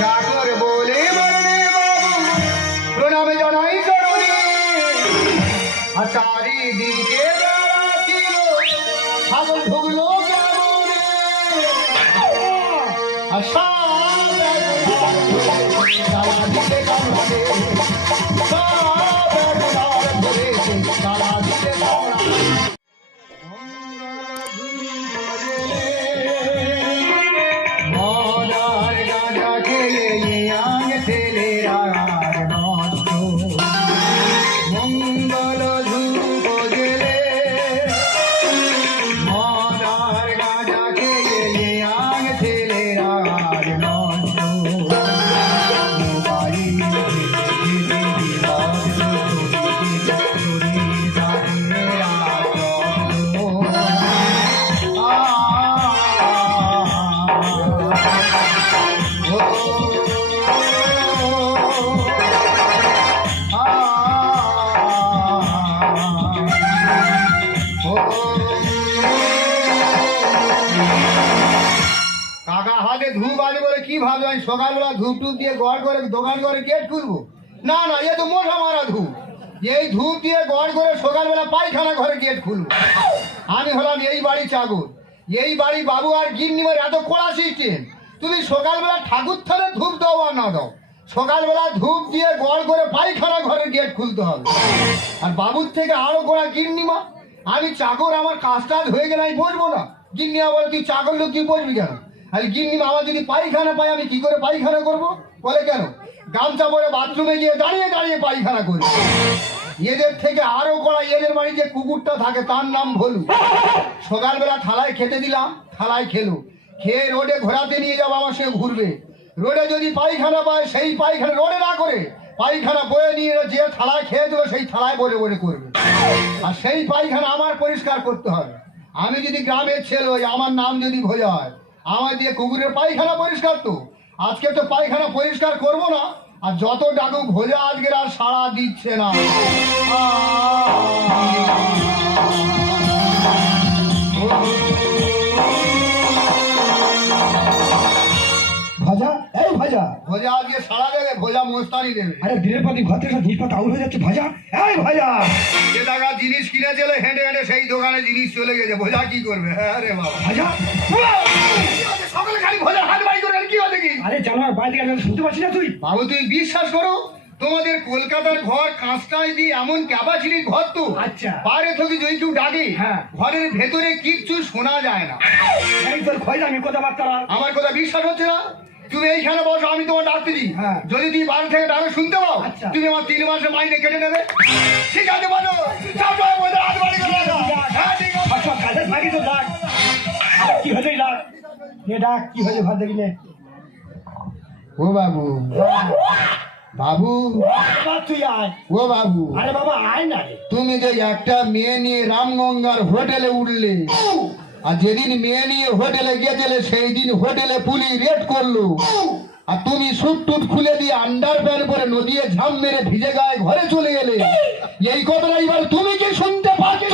চাকর বলে বললে বাবু প্রণামে জানাই চরণে আর চারিদিকে বেড়া সকালবেলা ধূপ টুপ দিয়ে গড় করে দোকান করে গেট খুলবো না না, এ তো মোটা মারা ধূপ। এই ধূপ দিয়ে গড় করে সকালবেলা পায়খানা ঘরে গেট খুলবো আমি হলাম এই বাড়ি চাকর এই বাড়ি বাবু আর গিন্নিমার এত কড়া সিস্টেম তুমি সকালবেলা ঠাকুর থানে ধূপ দাও আর না দাও। সকালবেলা ধূপ দিয়ে গড় করে পায়খানা ঘরের গেট খুলতে হবে। আর বাবুর থেকে আরও কড়া গিন্নিমা, আমি চাকর আমার কাজ টাজ হয়ে গেলে আমি বসবো না। গিন্নিমা বলে, তুই চাকর লোক কি বসবি কেন? আর গিন্নিমা আমার যদি পায়খানা পাই আমি কি করে পায়খানা করব? বলে কেন? গামছা পরে বাথরুমে গিয়ে দাঁড়িয়ে দাঁড়িয়ে পায়খানা করি। এদের থেকে আরও কড়া, এদের বাড়ি যে কুকুরটা থাকে, তার নাম ভলু। সকালবেলা থালায় খেতে দিলাম, থালায় খেলো। খেয়ে রোডে ঘোরাতে নিয়ে যাব আমার সে ঘুরবে। রোডে যদি পায়খানা পায়, সেই পায়খানা রোডে না করে, পায়খানা বয়ে নিয়ে যে থালায় খেয়ে দেবে, সেই থালায় বলে বলে করবে। আর সেই পায়খানা আমার পরিষ্কার করতে হবে। আমি যদি গ্রামের ছেলে হই, আমার নাম যদি ভোজা হয় আমার দিয়ে কুকুরের পায়খানা পরিষ্কার তো। আজকে তো পায়খানা পরিষ্কার করব না, আর যত ডাকুক ভোজা আজকের আর সাড়া দিচ্ছে না। ভাজা? ভোজা আজকে সাড়া দেবে ভোজা মোস্তানি দেবে। আরে দিনের ঘর থেকে জিনিসপত্র আউল হয়ে যাচ্ছে ভাজা? এই ভাজা! যে টাকা জিনিস কিনে চলে হেঁটে হেঁটে সেই দোকানে জিনিস চলে গেছে ভোজা কি করবে? হ্যাঁ রে বাবা। ভাজা? সকলে খালি ভোজা হাত বাড়ি করে আর কি কি আরে বাইরে শুনতে পাচ্ছি না তুই? বাবু তুই বিশ্বাস করো তোমাদের কলকাতার ঘর কাঁচটায় দিয়ে এমন ক্যাপাসিটির ঘর তো। আচ্ছা। বাইরে থেকে যদি কেউ ডাকে হ্যাঁ। ঘরের ভেতরে কিচ্ছু শোনা যায় না। আমার কথা বিশ্বাস হচ্ছে না? তুমি এইখানে বসো আমি তোমার ডাকতেছি হ্যাঁ। যদি তুমি বাইরে থেকে ডাকে শুনতে পাও আচ্ছা। তুমি আমার তিন মাইনে কেটে নেবে। ঠিক আছে বলো। বাড়ি। হ্যাঁ। আচ্ছা আরে, কি ডাক এ ডাক কি ভাত ও বাবু। বাবু। তুই আয়। ও বাবু। আরে বাবা আয় না তুমি যে একটা মেয়ে নিয়ে রামগঙ্গার হোটেলে উঠলে। আর যেদিন মেয়ে নিয়ে হোটেলে গেছিলে সেই দিন হোটেলে পুলিশ রেড করল। আর তুমি সুট টুট খুলে দিয়ে আন্ডার প্যান্ট পরে নদীয়ে ঝাম মেরে ভিজে গায়ে ঘরে চলে গেলে এই কথাটা এবার তুমি কি শুনতে পাচ্ছ।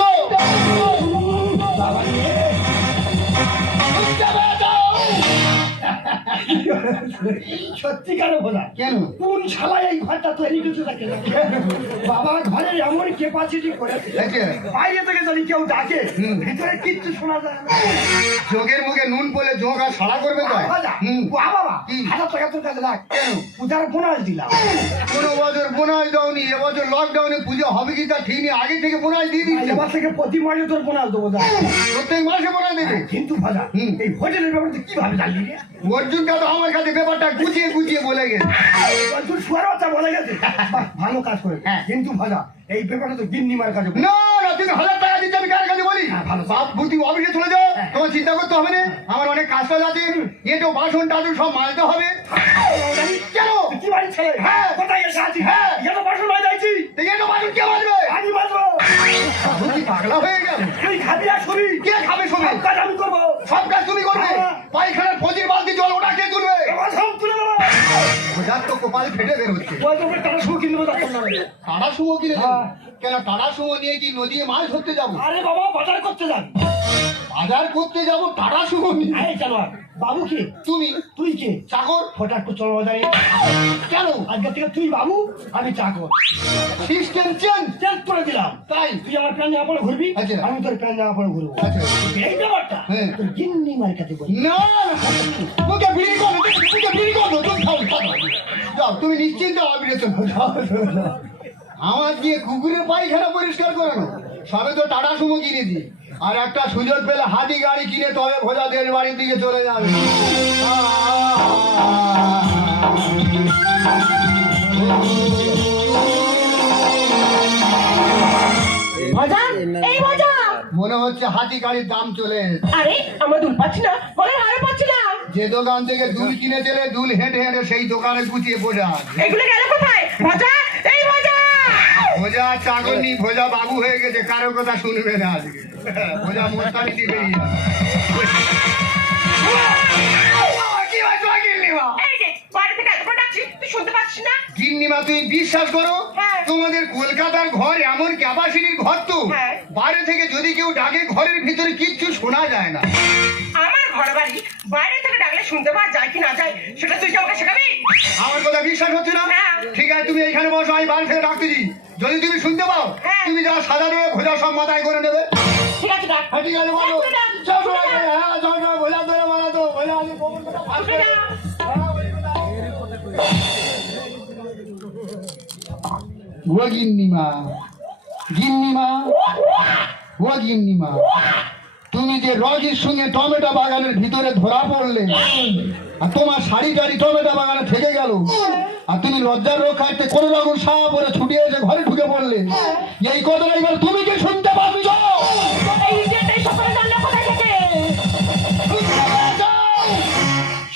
সত্যিকার বলা কেন কোন এই ঘরটা তৈরি করতে থাকে বাবা ঘরে এমন ক্যাপাসিটি করেছে বাইরে থেকে যদি কেউ ডাকে। ভিতরে কিচ্ছু শোনা যায় না যোগের মুখে নুন পলে যোগ আর সাড়া করবে তো বাবা, হাজার টাকা তোর কাছে। কেন? পূজার বোনাস দিলাম। কোনো বছর বোনাস দাওনি এবছর লকডাউনে পুজো হবে কি তা ঠিক নেই আগে থেকে বোনাস দিয়ে দিচ্ছে এবার থেকে প্রতি মাসে তোর বোনাস দেবো। প্রত্যেক মাসে বোনাস দেবে কিন্তু ভাজা, হুম। এই হোটেলের ব্যাপারে কীভাবে জানলি রে? অর্জুনটা তো আমার কাছে ব্যাপারটা গুছিয়ে গুছিয়ে বলে গেছে অর্জুন বাচ্চা বলে গেছে। ভালো কাজ করে হ্যাঁ। কিন্তু ভাজা এই ব্যাপারটা তো গিন্নিমার কাছে। না না তুমি হাজার টাকা দিতে আমি কার কাছে বলি হ্যাঁ, ভালো। বাপ বুদ্ধি অফিসে চলে যাও হ্যাঁ। তোমার চিন্তা করতে হবে না আমার অনেক কাজ আছে এটো বাসন টাসন সব মারতে হবে কেন বাড়ির ছেলে? হ্যাঁ। কোথায় আছিস? হ্যাঁ। বাসন মাজাইছি। এটো বাসন কে মাজবে আমি। ভূতি পাগলা হয়ে গেল তুই খাবি আর শুবি। কে খাবে সবে কাজ আমি করব। সব কাজ তুমি করবে হ্যাঁ। পায়খানার ফজির বালতি জল ওটা কে তুলবে সব তুলে দেবো। ওজার তো কপাল ফেটে বের হচ্ছে বল তোকে টাটা শুরু কিনবো তখন না রে। টাটা সুমো কিনে হ্যাঁ। কেন টাটা সুমো নিয়ে কি নদী মাছ ধরতে যাব আরে বাবা বাজার করতে যান বাজার করতে যাব টাটা নিয়ে। এই কেন বাবু কে? তুমি। তুই কে? চাকর। ফটাক তো চলো বাজারে। কেন? আজকে থেকে তুই বাবু আমি চাকর। সিস্টেম চেঞ্জ চেঞ্জ করে দিলাম। তাই? তুই আমার প্যান জামা পরে ঘুরবি? আচ্ছা। আমি তোর প্যান জামা পরে ঘুরবো। আচ্ছা। এই ব্যাপারটা হ্যাঁ। তোর গিন্নি মার কাছে বলি। না মুখে বিড়ি করো মুখে বিড়ি করো তুমি খাও। যাও তুমি নিশ্চিন্ত যাও। আমার দিয়ে কুকুরের পায়খানা পরিষ্কার করে না সবে তো টাটা সুমো কিনেছি আর একটা সুযোগ পেলে হাতি গাড়ি কিনে তবে ভোজা দেশ বাড়ির দিকে চলে যাবে। মনে হচ্ছে হাতি গাড়ির দাম চলে। আরে আমরা দুল পাচ্ছি না গলার পাচ্ছি না। যে দোকান থেকে দুল কিনে চলে দুল হেঁটে হেঁটে সেই দোকানে গুছিয়ে বসে আছে। এগুলো গেল কোথায়? এই ভোজা চাকরনি ভোজা বাবু হয়ে গেছে কারও কথা শুনবে না আজকে। ভোজা গিন্নিমা? তুই গিন্নিমা তুমি বিশ্বাস করো? হ্যাঁ। তোমাদের কলকাতার ঘর এমন ক্যাপাসিটির ঘর তো। হ্যাঁ। বাইরে থেকে যদি কেউ ডাকে ঘরের ভিতরে কিচ্ছু শোনা যায় না। আমার ঘর বাড়ি বাইরে থেকে ডাকলে শুনতে পাওয়া যায় কি না যায় সেটা তুই আমাকে শেখাবি? আমার কথা বিশ্বাস হচ্ছে না? না। ঠিক আছে তুমি এখানে বসো আমি বাইরে থেকে ডাকতেছি যদি তুমি শুনতে পাও হ্যাঁ। তুমি যা সাজা দেবে ভোজা সব মাথায় করে নেবে। ঠিক আছে হ্যাঁ, ঠিক আছে বলো। হ্যাঁ, চল, চল, ভোজা ধরে মারা তো ভোজা। ও গিন্নিমা গিন্নিমা ও গিন্নিমা তুমি যে রগির সঙ্গে টমেটো বাগানের ভিতরে ধরা পড়লে আর তোমার শাড়ি টাড়ি টমেটো বাগানে থেকে গেল আর তুমি লজ্জার রোগ খাইতে কোনো রকম সাহা পরে ছুটে এসে ঘরে ঢুকে পড়লে। এই কথাটা এবার তুমি কি শুনতে পাচ্ছ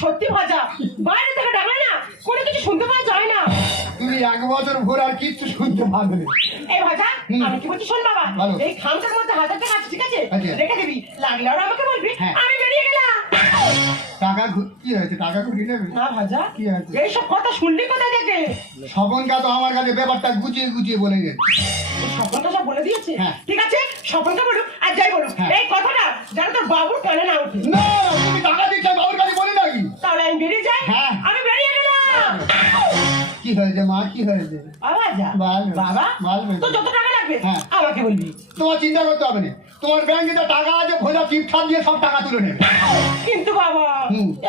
সত্যি ভাজা বাইরে থেকে ডাকলে না কোনো কিছু শুনতে পাওয়া যায় না। তুমি এক বছর ভোর আর কিচ্ছু শুনতে পারবে না। এই ভাজা হুম। আমি কি বলছি শোন বাবা এই খামটার মধ্যে হাজার টাকা আছে ঠিক আছে? আচ্ছা। রেখে দিবি। লাগলে আর আমাকে বলবি হ্যাঁ। আমি বেরিয়ে গেলাম। টাকা কি হয়েছে? টাকা ঘুরিয়ে নেবে কি আছে? এইসব কথা শুনলি কোথায় থেকে? স্বপনকা তো আমার কাছে ব্যাপারটা গুছিয়ে গুছিয়ে বলে গেছে। স্বপনটা সব বলে দিয়েছে? হ্যাঁ। ঠিক আছে? স্বপনটা বলুক আর যাই বলুক। হ্যাঁ। এই কথাটা যেন তোর বাবুর কানে না ওঠে। না তুমি টাকা দিচ্ছ বাবুর কাছে বলি নাকি? তাহলে আমি বেরিয়ে যাই? হ্যাঁ। আমি বেরিয়ে গেলাম। কি হয়েছে মা? কি হয়েছে? আবার যা বাবা তো যত টাকা লাগবে। আমাকে বলবি। তোমার চিন্তা করতে হবে না। তোমার ব্যাংকে তো টাকা আছে ভোজা টিপঠাপ দিয়ে সব টাকা তুলে নেবে। কিন্তু বাবা।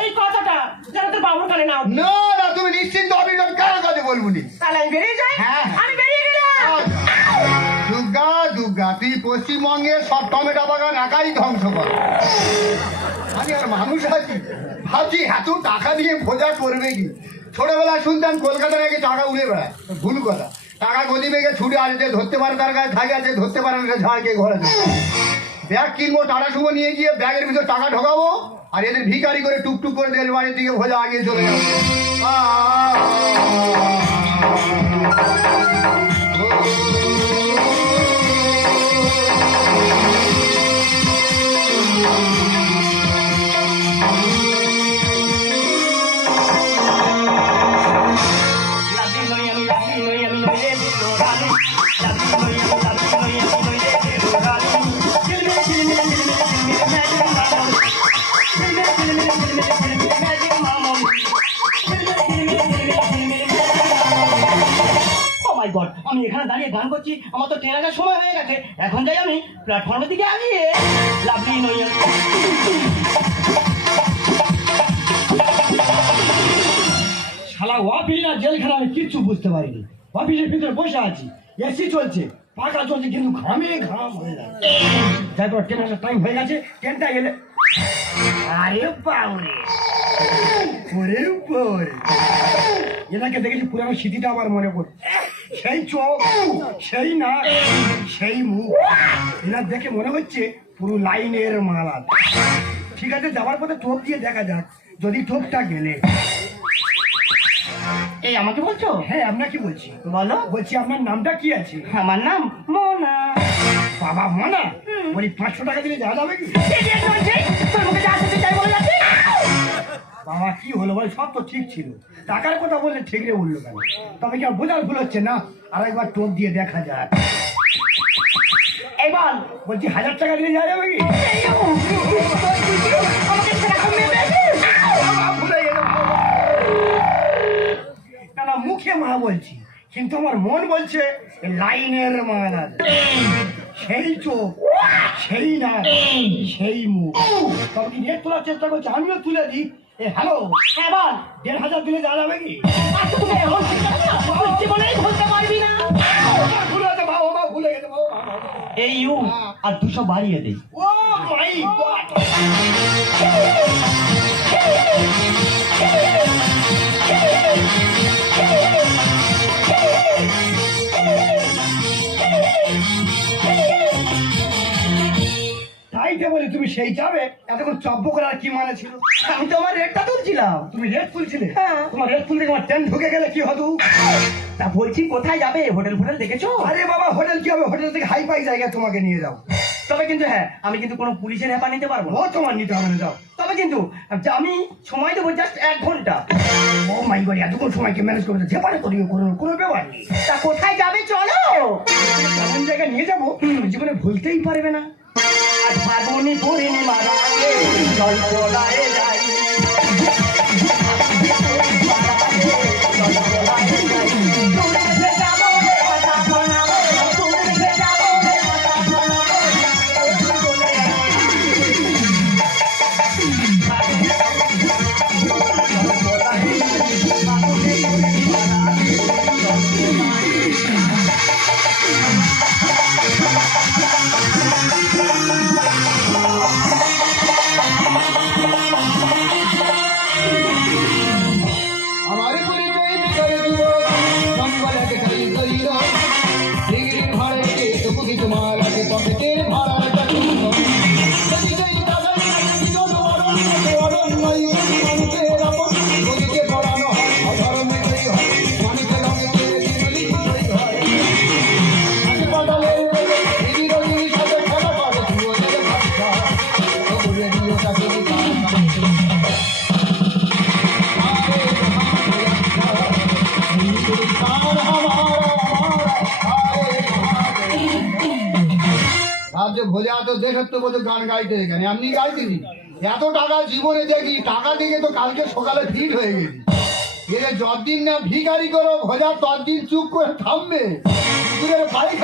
এই কথাটা যেন তোর বাবুর কানে না না না তুমি নিশ্চিন্ত অভিযোগ কারও কাছে বলব নি। তাহলে আমি বেরিয়ে যাই? হ্যাঁ। আমি বেরিয়ে গেলাম। দুর্গা দুর্গা তুই পশ্চিমবঙ্গের সব টমেটো বাগান একাই ধ্বংস কর। আমি আর মানুষ আছি। ভাবছি এত টাকা দিয়ে ভোজা করবে কি? ছোটবেলায় শুনতাম কলকাতা নাকি টাকা উড়ে বেড়ায়। ভুল কথা। টাকা গদি বেগে ছুটে আসে ধরতে পারে তার কাছে থাকে আছে ধরতে পারে না ঝাড়কে ঘরে ব্যাগ কিনবো টাটা সুমো নিয়ে গিয়ে ব্যাগের ভিতর টাকা ঢোকাবো আর এদের ভিকারি করে টুকটুক করে দেড় বাড়ির দিকে ভোজা আগে চলে যাবে লাভি আসার সময় হয়ে গেছে। এখন যাই আমি প্ল্যাটফর্মের দিকে আগিয়ে লাভলি নই শালা অফিস না জেলখানা আমি কিচ্ছু বুঝতে পারিনি। অফিসের ভিতরে বসে আছি এসি চলছে পাখা চলছে, কিন্তু ঘামে ঘাম হয়ে যাচ্ছে। তারপর ট্রেন আসার টাইম হয়ে গেছে ট্রেনটা এলে আরে বাউরে। ওরে বাউরে। এনাকে দেখেছি পুরানো স্মৃতিটা আমার মনে পড়ছে। সেই চোখ সেই না সেই মুখ এনার দেখে মনে হচ্ছে পুরো লাইনের মালা ঠিক আছে যাওয়ার পথে টোপ দিয়ে দেখা যাক যদি টোপটা গেলে। এই আমাকে বলছো? হ্যাঁ আপনাকে বলছি। বলো। বলছি আপনার নামটা কি আছে? আমার নাম মোনা। বাবা মনা? বলি পাঁচশো টাকা দিলে যাওয়া যাবে কি? তোর মুখে যা আসতে চাই বলে যাচ্ছি বাবা, কি হলো বল? সব তো ঠিক ছিল। টাকার কথা বললে ঠিকরে উঠল কেন? তবে কি বোঝার ভুল হচ্ছে না? আর একবার টোপ দিয়ে দেখা যায় এবার বলছি, হাজার টাকা দিলে যাওয়া যাবে কি। না না, মুখে মা বলছি, কিন্তু আমার মন বলছে, লাইনের আছে। সেই চোখ, সেই না সেই মুখ। তবে তোলার চেষ্টা করছে? আমিও তুলে দিই। এ হ্যালো? হ্যাঁ বল। দেড় হাজার দিলে যাওয়া যাবে কি? দিস, তুই জীবনেই ভুলতে পারবি না ভুলে গেছে বাবা ভুলে গেছে বাবা। এই ইউ আর দুশো বাড়িয়ে দেই ও মাই গড! তো বলি তুমি সেই যাবে এতক্ষণ চব্য করার কি মানে ছিল? আমি তো আমার রেটটা তুলছিলাম। তুমি রেট তুলছিলে? হ্যাঁ। তোমার রেট তুলতে আমার ট্রেন ঢুকে গেলে কি হতো? তা বলছি কোথায় যাবে? হোটেল ফোটেল দেখেছ? আরে বাবা হোটেল কি হবে? হোটেল থেকে হাই ফাই জায়গায় তোমাকে নিয়ে যাও। তবে কিন্তু হ্যাঁ আমি কিন্তু কোনো পুলিশের হেপা নিতে পারব ও তোমার নিতে হবে না যাও। তবে কিন্তু আমি সময় দেবো জাস্ট এক ঘণ্টা। ও মাই গড এতক্ষণ সময়কে ম্যানেজ করতে যে পারে করিও কোনো কোনো ব্যাপার নেই। তা কোথায় যাবে চলো। এমন জায়গায় নিয়ে যাব জীবনে ভুলতেই পারবে না। ফাগুনি পূর্ণিমা রাতে জল্পনায় চলায় আমার ভোজা তো দেশত্ব বোধ গান গাইতে এখানে এমনি গাইতেনি এত টাকা জীবনে দেখি, টাকা দিকে তো কালকে সকালে ভিড় হয়ে গেছি। এর যতদিন না ভিখারি করো ভোজা ততদিন চুপ করে থামবে। দূরের বাড়ি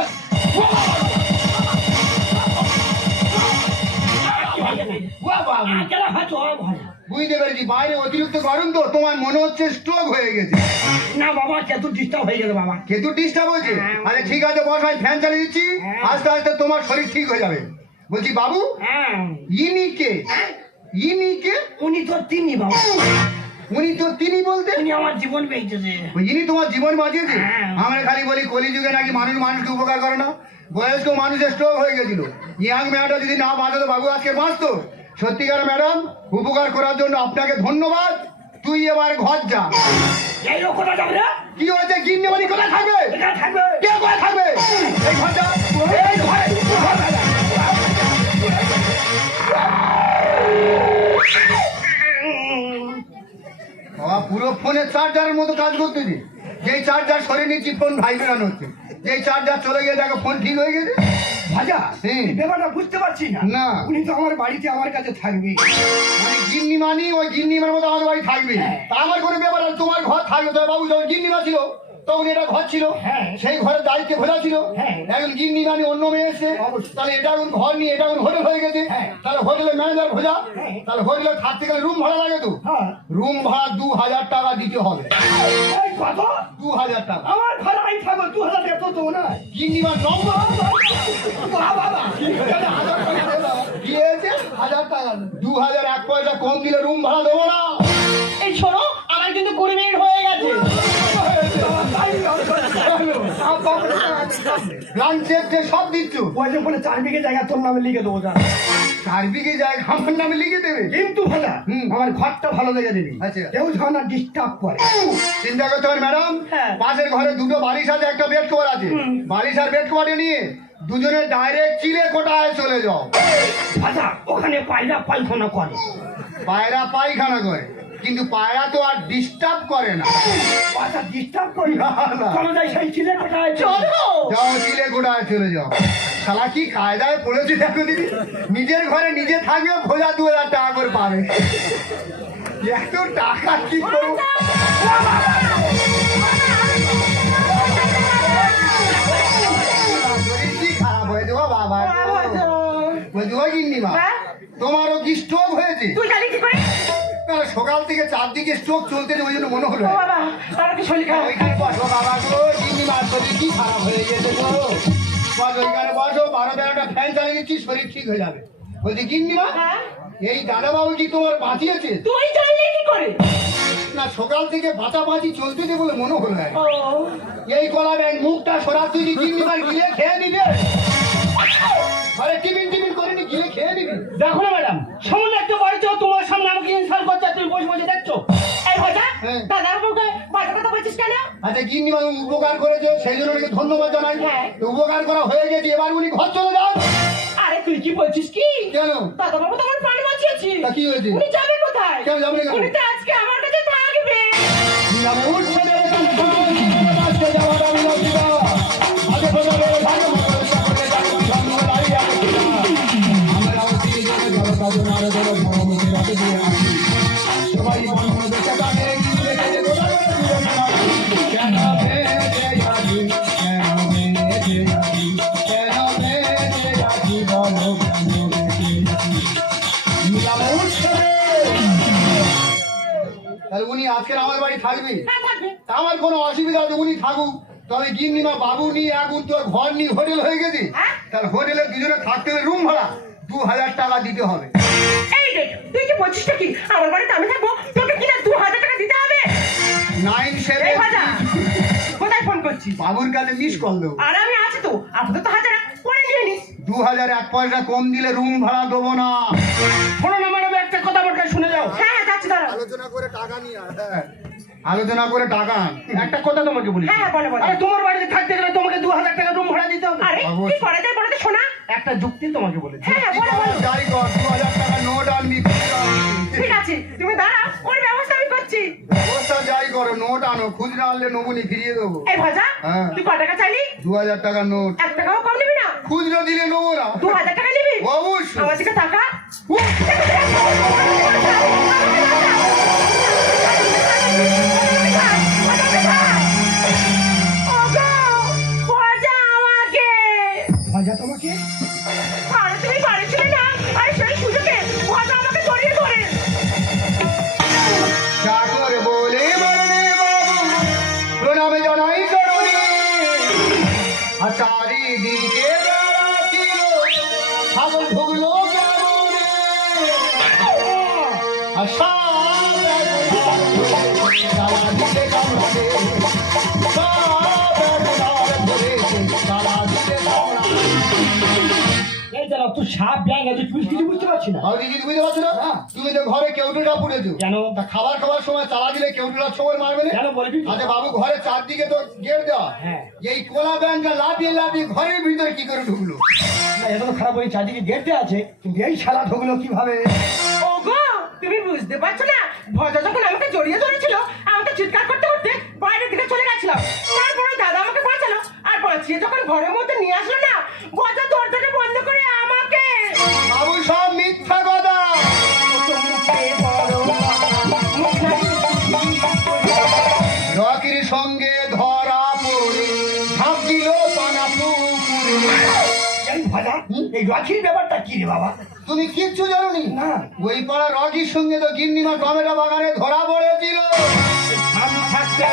বুঝতে পেরেছি বাইরে অতিরিক্ত গরম তো তোমার মনে হচ্ছে স্ট্রোক হয়ে গেছে। না বাবা কত ডিস্টার্ব হয়ে গেল বাবা। কেতু ডিস্টার্ব হয়েছে? আরে ঠিক আছে বস আমি ফ্যান চালিয়ে দিচ্ছি আস্তে আস্তে তোমার শরীর ঠিক হয়ে যাবে। বলছি বাবু ইনি কে? ইনি কে? উনি তো তিনি বাবা। উনি তো তিনি বলতে? উনি আমার জীবন ইনি তোমার জীবন বাঁচিয়েছে। আমরা খালি বলি কলিযুগে নাকি মানুষ মানুষকে উপকার করে না? বয়স্ক মানুষের স্ট্রোক হয়ে গেছিল। ইয়াং মেয়েটা যদি না বাঁচাতো বাবু আজকে বাঁচতো। সত্যিকার ম্যাডাম উপকার করার জন্য আপনাকে ধন্যবাদ। তুই এবার ঘর যা। কি হয়েছে? গিন্নি বাড়ি কোথায় থাকবে? কে কোথায় থাকবে? এই ঘরটা এই ঘরে। পুরো ফোনের চার্জারের মতো কাজ করতেছি। যেই চার্জার সরে নিচ্ছি ফোন ভাইব্রেশন হচ্ছে যেই চার্জার চলে গিয়ে দেখো ফোন ঠিক হয়ে গেছে। ভাজা। এই ব্যাপারটা বুঝতে পারছি না। না। উনি তো আমার বাড়িতে আমার কাছে থাকবে মানে গিন্নি মানি ওই গিন্নিমার মতো আমার বাড়ি থাকবে তা আমার কোনো ব্যাপার তোমার ঘর থাকবে তো বাবু যখন গিন্নিমা ছিল। তখন এটা ঘর ছিল। হ্যাঁ। সেই ঘরের দায়িত্বে ভোজা ছিল। হ্যাঁ। এখন গিন্নি মানে অন্য মেয়ে এসছে। অবশ্যই। তাহলে এটা এখন ঘর নিয়ে এটা এখন হোটেল হয়ে গেছে। হ্যাঁ। তাহলে হোটেলের ম্যানেজার ভোজা হ্যাঁ। তাহলে হোটেলে থাকতে গেলে রুম ভাড়া লাগে তো। হ্যাঁ। রুম ভাড়া দু হাজার টাকা দিতে হবে। দু হাজার টাকা। আমার ঘরে আমি থাকব দু হাজার টাকা তো না নম্বর বাহ, বাহ। কি হয়েছে হাজার টাকা। দু হাজার এক পয়সা কম দিলে রুম ভাড়া দেবো না। এই শোনো আমার কিন্তু কুড়ি মিনিট হয়ে গেছে। যে সব দিচ্ছ। পয়সা পরে চার বিঘে জায়গা তোর নামে লিখে দেবো যা। চার বিঘে জায়গা আমার নামে লিখে দেবে? কিন্তু। আমার ঘরটা ভালো লেগে দিবি। আচ্ছা। কেউ যেন ডিস্টার্ব করে। চিন্তা করতে ম্যাডাম। হ্যাঁ। পাশের ঘরে দুটো বালিশ আছে একটা বেড কভার আছে। বালিশ আর বেড কভারে নিয়ে দুজনে ডাইরেক্ট চিলে কোটায় চলে যাও। ভাজা ওখানে পায়রা পায়খানা করে। পায়রা পায়খানা করে। কিন্তু পায়রা তো আর ডিস্টার্ব করে না। বাসা ডিস্টার্ব করি না। চলো যাই সেই ছিলে কোথায়? চলো। যাও দিলে গোড়ায় চলে যাও। শালা কি কায়দায় পড়েছে দেখো দিদি। নিজের ঘরে নিজে থাকবে ভোজা দু হাজার টাকা করে পাবে। এত টাকা কি করব? খারাপ হয়ে দেবো বাবা। বলছি ওই গিন্নি মা হ্যাঁ? তোমারও কি স্ট্রোক হয়েছে? তুই জানি কি করে সকাল থেকে চারদিকে স্ট্রোক চলতেছে ওই জন্য মনে হলো ও বাবা আমার কি শরীর খারাপ? ওইখানে বসো বাবা গো গিন্নি মার শরীর কি খারাপ হয়ে গেছে গো। বস ওইখানে বসো বারো তেরোটা ফ্যান চালিয়ে দিচ্ছি শরীর ঠিক যাবে। বলছি গিন্নি মা? এই দাদা বাবু কি তোমার বাঁচিয়েছে তুই জানলি কি করে? না সকাল থেকে বাঁচাবাঁচি চলতেছে বলে মনে হলো এই কলা ব্যাগ মুখটা গিন্নি মার গিলে খেয়ে নিবে। টিফিন খেয়ে নিবি। দেখো না ম্যাডাম সামনে একটা বাড়িতে তোমার সামনে আমাকে ইনসাল্ট করছে তুমি বসে বসে দেখছ। এই ভাজা হ্যাঁ। দাদার বউকে বাজে কথা বলছিস কেন? আচ্ছা গিন্নি মা উপকার করেছে সেই জন্য ওনাকে ধন্যবাদ জানাই। হ্যাঁ। উপকার করা হয়ে গেছে এবার উনি ঘর চলে যান। আরে তুই কি বলছিস কি? কেন? দাদা বাবু তো আমার প্রাণ বাঁচিয়েছি। কি হয়েছে? উনি যাবে কোথায়? কেন যাবে না? উনি তো আজকে আমার কাছে থাকবে। নিলামে উঠছে রে, আজকের আমার বাড়ি থাকবে। হ্যাঁ আমার কোনো অসুবিধা আছে উনি থাকুক। তবে গিন্নিমা বাবু নিয়ে এখন তো ঘর নিয়ে হোটেল হয়ে গেছে। হ্যাঁ? তাহলে হোটেলে দুজনে থাকতে হলে রুম ভাড়া। দু হাজার টাকা দিতে হবে। এই দেখ তুই কি বলছিস কি আমার বাড়িতে আমি থাকব? তোকে কিনা দু হাজার টাকা দিতে হবে? নাইন সেভেন কোথায় ফোন করছিস? বাবুর কাছে মিস কল দেবো। আর আমি আছি তো। আপাতত হাজার পরে নিয়ে নিস। দু হাজার এক পয়সা কম দিলে রুম ভাড়া দেবো না। শোনো না শুনে যাও। হ্যাঁ হ্যাঁ যাচ্ছি আলোচনা করে টাকা নিয়ে হ্যাঁ। আলোচনা করে টাকা একটা কথা তোমাকে বলি। হ্যাঁ বলো বলো। আরে তোমার বাড়িতে থাকতে গেলে তোমাকে দু হাজার টাকা রুম ভাড়া দিতে হবে। আরে কি করা যায় বলো তো শোনা। একটা যুক্তি তোমাকে বলেছি। হ্যাঁ বলো বলো। কর টাকা নোট আছে তুমি দাঁড়াও ওর ব্যবস্থা আমি করছি। ব্যবস্থা যাই করো নোট আনো খুচরা আনলে নবুনি ফিরিয়ে দেবো। এই ভাজা হ্যাঁ। তুই ক টাকা চাইলি? দু হাজার টাকার নোট। এক টাকাও কম নিবি না? খুচরো দিলে নেব না। দু হাজার টাকা নিবি? অবশ্যই। আমার দিকে টাকা ভাজা আর চারিদিকে বেড়া ছিল ছাগল ঢুকলো কেমনে পারছি না। কিছু বুঝতে পারছ না? তুমি তো ঘরে কেউটুটা পুড়েছো কেন? তা খাবার খাবার সময় চালা দিলে কেউটুটা ছবর মারবে না কেন বলবি? আচ্ছা বাবু ঘরের চারদিকে তো গেট দেওয়া। হ্যাঁ। এই কোলা ব্যাংকটা লাফিয়ে লাফিয়ে ঘরের ভিতরে কি করে ঢুকলো? না এটা তো খারাপ হয়ে চারদিকে গেট দেওয়া আছে কিন্তু এই শালা ঢুকলো কীভাবে? ওগো তুমি বুঝতে পারছ না? ভজা যখন আমাকে জড়িয়ে ধরেছিল আমি চিৎকার করতে করতে বাইরের দিকে চলে গেছিলাম তারপরে দাদা আমাকে বাঁচালো। আর বাঁচিয়ে যখন ঘরের মধ্যে নিয়ে আসলো না ভজা দরজাটা রাখির ব্যাপারটা কি রে বাবা? তুমি কিচ্ছু জানোনি? না। ওই পাড়া রকির সঙ্গে তো গিন্নিমা টমেটো বাগানে ধরা পড়েছিল। আমি থাকতে?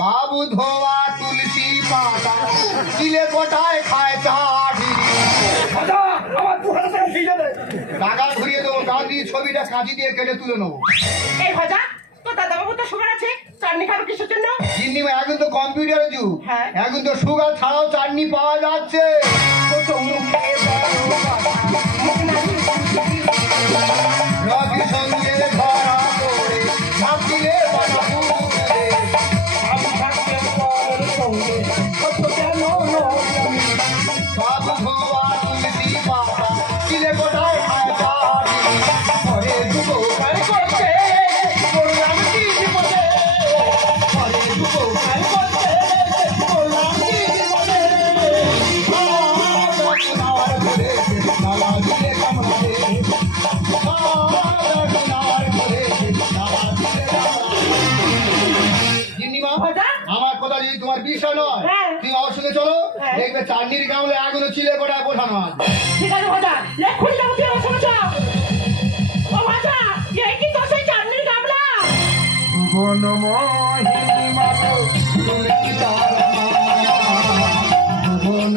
বাবু ধোয়া তুলসী পাতা দিলে কোটায় খায় চাটি আমার দু হাজার টাকা ঘুরিয়ে দেবো গান্ধী ছবিটা কাঁচি দিয়ে কেটে তুলে নেব। এই ভজা তো দাদা বাবু তো সুগার আছে চাটনি খাবে কিসের জন্য? এখন তো কম্পিউটারের যুগ। হ্যাঁ। এখন তো সুগার ছাড়াও চাটনি পাওয়া যাচ্ছে। আছে ঠিক আছে ভাজা তুই আমার সঙ্গে চল ও ভাজা এই কি তোর সেই চাটনির গামলা ভুবন মোহিনী মাতো তুমি কি তারা মা ভুবন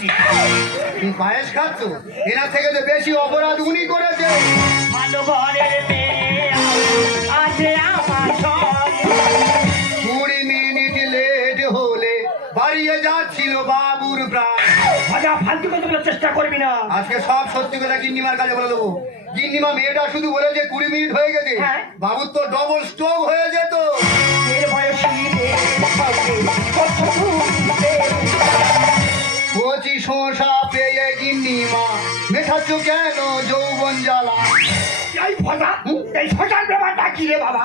খাচ্ছি পায়েস খাচ্ছ এরা থেকে তো বেশি অপরাধ উনি করেছে। কুড়ি মিনিট লেট হলে বাড়িয়ে যাচ্ছিল বাবুর প্রাণ। ভাজা ফালতু কথা বলার চেষ্টা করবি না। আজকে সব সত্যি কথা গিন্নিমার কাছে বলে দেবো। গিন্নিমা মেয়েটা শুধু বলেছে কুড়ি মিনিট হয়ে গেছে। হ্যাঁ। বাবুর তো ডবল স্ট্রোক হয়ে যেত। এর বয়সী মেঠাচ্ছ কেন যৌবন জ্বালা? এই ভাজা এই শোষার ব্যাপারটা কি রে বাবা?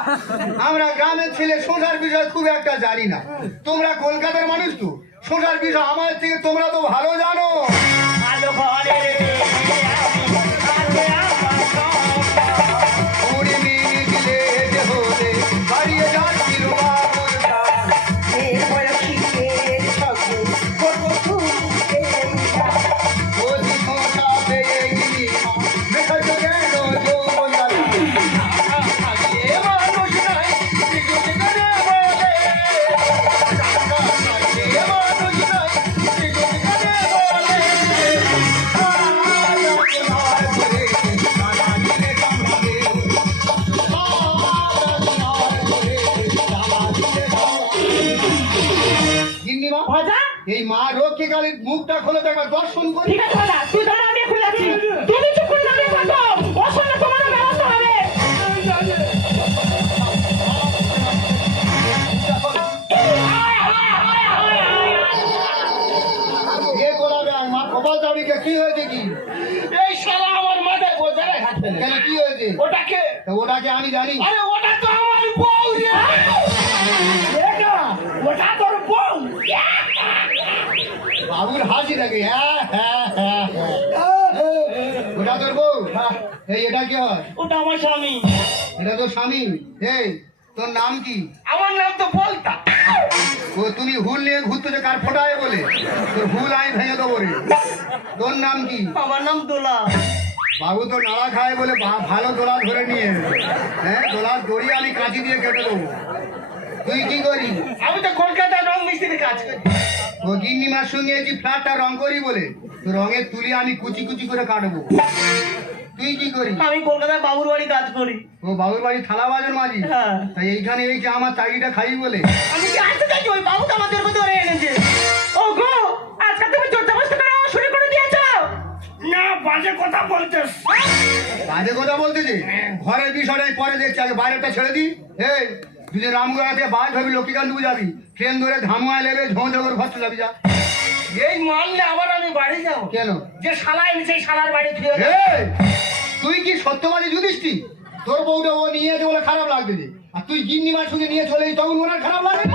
আমরা গ্রামের ছেলে শোষার বিষয় খুব একটা জানি না। তোমরা কলকাতার মানুষ তো? শোষার বিষয় আমার থেকে তোমরা তো ভালো জানো। ভালো মুখটা খোলে দর্শন করি ঠিক আছে ভাজা তুই দাঁড়া আমি এখন যাচ্ছি। তুমি চুপ করে দাঁড়িয়ে থাকো। ওর সঙ্গে তোমারও ব্যবস্থা হবে। এ করাবে আর মা কপাল চাবিকে কি হয়েছে কি? এই শালা আমার মাথায় বোঝারে হাত ফেলে। কেন কি হয়েছে? ওটাকে ওটাকে আমি জানি। আরে ওটা তো আমার বউ রে। বাবুর হাসি থাকে হ্যাঁ হ্যাঁ হ্যাঁ হ্যাঁ। ওটা তোর বউ? এই এটা কি হয়? ওটা আমার স্বামী। এটা তোর স্বামী? এই তোর নাম কি? আমার নাম তো বলতা। ও তুমি হুল নিয়ে ঘুরতেছে কার ফোটায় বলে? তোর হুল আমি ভেঙে দেবো রে। তোর নাম কি? আমার নাম দোলা। বাবু তো নাড়া খায় বলে ভালো দোলা ধরে নিয়ে। হ্যাঁ দোলার দড়ি আমি কাঁচি দিয়ে কেটে দেবো। তুই কি করি আমি তো কলকাতায় রং মিস্ত্রি কাজ করি। গিন্নিমার সঙ্গে যে ফ্ল্যাটটা রং করি বলে তো রঙের তুলি আমি কুচি কুচি করে কাটবো। তুই কি করি আমি কলকাতায় বাবুর বাড়ি কাজ করি। ও বাবুর বাড়ি থালা বাজার মাঝি হ্যাঁ। তাই এইখানে এই যে আমার চাকরিটা খাই বলে। আমি কি আসতে চাইছি? ওই বাবু তো ধরে এনেছে। ও গো আজকাল তুমি জোর জবরদস্তি করা শুরু করে দিয়েছ। না বাজে কথা বলতেস বাজে কথা বলতেছে? ঘরের বিষয়টা পরে দেখছি আগে বাইরেটা ছেড়ে দিই। এই তুই যে রামগড়া থেকে বাস ভাবি লক্ষ্মীকান্তপুর যাবি ট্রেন ধরে ধামুয়া নেবে ঝোঁঝগর ঘর যাবি যা। এই মানলে আবার আমি বাড়ি যাব। কেন? যে শালা এনে সেই শালার বাড়ি ফিরে তুই কি সত্যবাদী যুধিষ্ঠি? তোর বউটা ও নিয়েছে বলে খারাপ লাগবে যে। আর তুই গিন্নিমার সঙ্গে নিয়ে চলে তখন ওনার খারাপ লাগে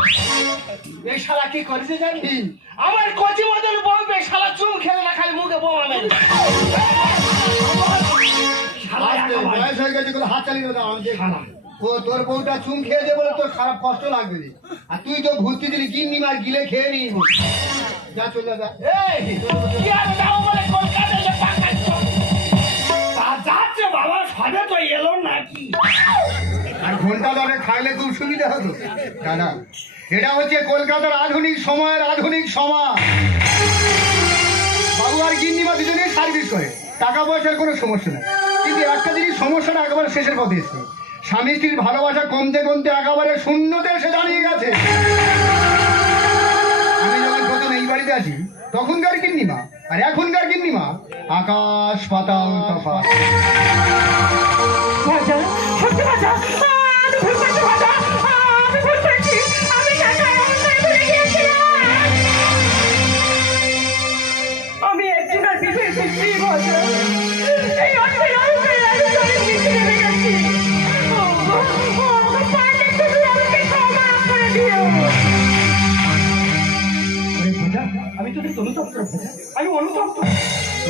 এই শালা কি করেছে জানি আমার কচি মতন বলবে শালা চুম খেলে না খালি মুখে বোমা মেরে। বয়স হয়ে গেছে হাত চালিয়ে দাও আমাকে শালা। ও তোর বউটা চুম খেয়েছে বলে তোর খারাপ কষ্ট লাগবে। রে। আর তুই তো ঘুরতে দিলি গিন্নিমার গিলে খেয়ে নি যা চলে যা। আর বাবা সবে তো এলো নাকি? ঘণ্টা ধরে খাইলে খুব সুবিধা হতো। দাদা এটা হচ্ছে কলকাতার আধুনিক সময়ের আধুনিক সমাজ। বাবু আর গিন্নিমা দুজনেই সার্ভিস করে। টাকা পয়সার কোনো সমস্যা নেই। কিন্তু একটা জিনিস সমস্যাটা একেবারে শেষের পথে এসছে। স্বামী স্ত্রীর ভালোবাসা কমতে কমতে একেবারে শূন্যতে এসে দাঁড়িয়ে গেছে। আমি যখন প্রথম এই বাড়িতে আছি, তখনকার কিন্নিমা, আর এখনকার কিন্নিমা, আকাশ পাতাল তফা সত্যি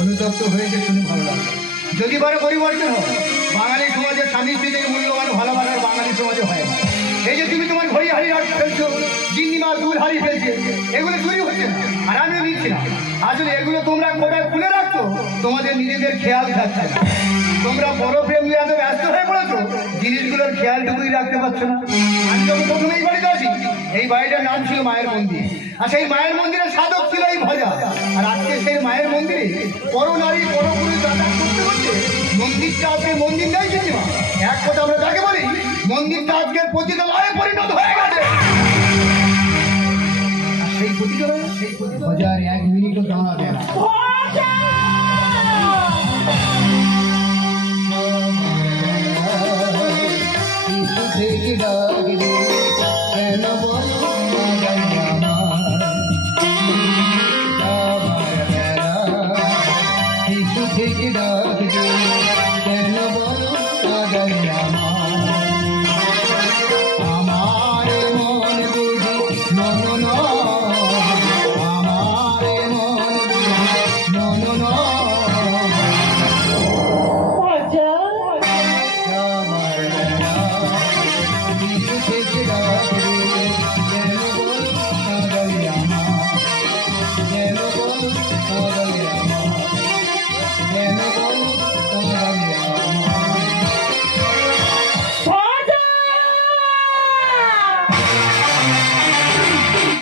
অনুতপ্ত হয়েছে শুনে ভালো লাগল। যদি বারে পরিবর্তন হয়, বাঙালি সমাজের স্বামী স্ত্রী থেকে মূল্যবান ভালোবাসার বাঙালি সমাজে হয় এই যে তুমি তোমার ঘড়ি হারিয়ে ফেলছো জিন্দিমা দুল হারিয়ে ফেলছে, এগুলো চুরি হচ্ছে না, আর আমিও নিচ্ছি না। আসলে এগুলো তোমরা কোথায় খুলে রাখছো, তোমাদের নিজেদের খেয়াল থাকছে তোমরা বড় প্রেম নিয়ে এত ব্যস্ত হয়ে পড়েছো, জিনিসগুলোর খেয়াল খেয়ালটুকুই রাখতে পারছ না। আমি যখন প্রথমে এই বাড়িতে আসি, এই বাড়িটার নাম ছিল মায়ের মন্দির। আর সেই মায়ের মন্দিরে সাধক ছিল এই ভজা। আর আজকে সেই মায়ের মন্দিরে বড় নারী বড় পুরুষ যাতায়াত করতে করতে মন্দিরটা আজকে মন্দির নেই জেঠিমা এক কথা আমরা তাকে বলি মন্দিরটা আজকে পতিতালয়ে পরিণত হয়ে গেছে। সেই পতিতালয়ে সেই ভজার এক মিনিটও দাঁড়াবে না।